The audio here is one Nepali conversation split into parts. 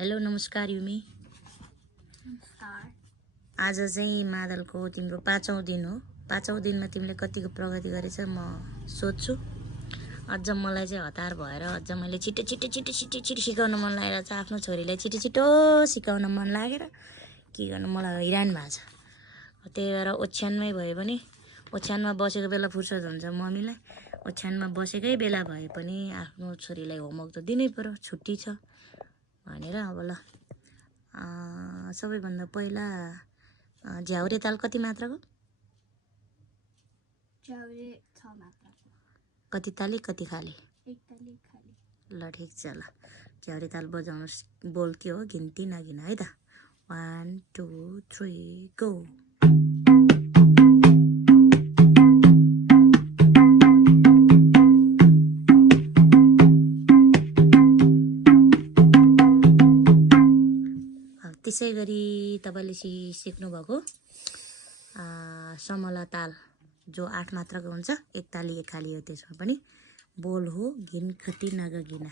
हेलो नमस्कार युमी। नमस्कार। आज चाहिँ मादलको तिम्रो 5औं दिन हो। 5औं दिनमा तिमीले कतिको प्रगति गरेछ म सोध्छु। अझ मलाई चाहिँ हतार भएर अझ मैले छिटो सिकाउन मन लागेर चाहिँ आफ्नो छोरीलाई छिटो सिकाउन मन लागेर के गर्नु मलाई हैरान भएको छ। त्यही भएर ओछ्यानमै भए पनि ओछ्यानमा बसेको बेला फुर्सद हुन्छ मम्मीलाई, ओछ्यानमा बसेकै बेला भए पनि आफ्नो छोरीलाई होमवर्क त दिनै पर्यो, छुट्टी छ भनेर। अब ल सबैभन्दा पहिला झ्याउरे ताल कति मात्राको? झ्याउरे 6 मात्राको। कति ताली कति खाली? 1 ताली खाली। ल ठिक छ। ल झ्याउरे ताल बजाउनुहोस्। बोल के हो गिन्ती नगिन है त। 1 2 3 गो। त्यसै गरी तपाईँले सिक्नुभएको समला ताल जो 8 मात्राको हुन्छ, 1 ताली 1 खाली हो। त्यसमा पनि बोल हो घिन खटी नगगिना।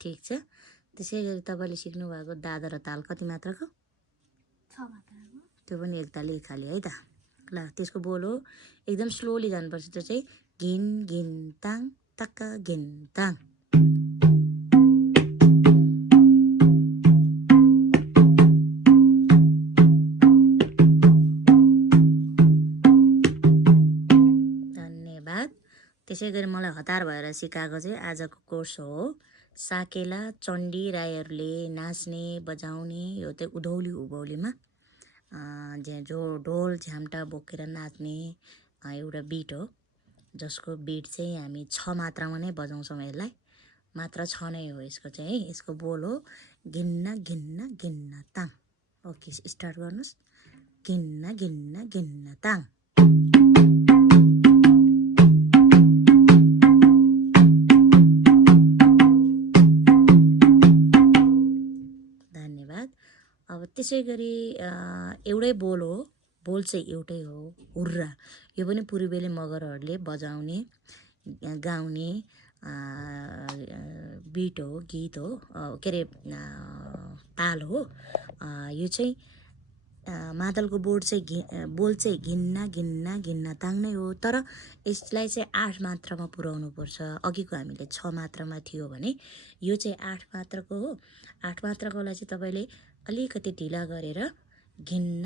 ठिक छ। त्यसै गरी तपाईँले सिक्नुभएको दादरा ताल कति मात्राको? 6 मात्राको। त्यो पनि 1 ताली 1 खाली है त। ल त्यसको बोल हो एकदम स्लोली जानुपर्छ। त्यो चाहिँ घिन घिन ताङ तक्क घिन ताङ। धन्यवाद। त्यसै गरी मलाई हतार भएर सिकाएको चाहिँ आजको कोर्स हो साकेला चण्डी राईहरूले नाच्ने बजाउने यो चाहिँ उधौली उभौलीमा जो ढोल झ्याम्टा बोकेर नाच्ने एउटा बिट हो, जसको बिट चाहिँ हामी 6 मात्रामा नै बजाउँछौँ। यसलाई मात्रा 6 नै हो यसको चाहिँ है। यसको बोल हो घिन्न घिन्न घिन्न ताङ। ओके स्टार्ट गर्नुहोस्। घिन्न घिन्न घिन्न ताङ। धन्यवाद। अब त्यसै गरी एउटै बोल हो, बोल चाहिँ एउटै हो हुर्रा। यो पनि पूर्वेली मगरहरूले बजाउने गाउने बिट हो, गीत हो, के अरे ताल हो। यो चाहिँ मादलको बोल चाहिँ घिन्न घिन्न घिन्न ताङ नै हो। तर यसलाई चाहिँ 8 मात्रामा पुर्याउनु पर्छ। अघिको हामीले 6 मात्रामा थियो भने यो चाहिँ 8 मात्राको हो। 8 मात्राकोलाई चाहिँ तपाईँले अलिकति ढिला गरेर घिन्न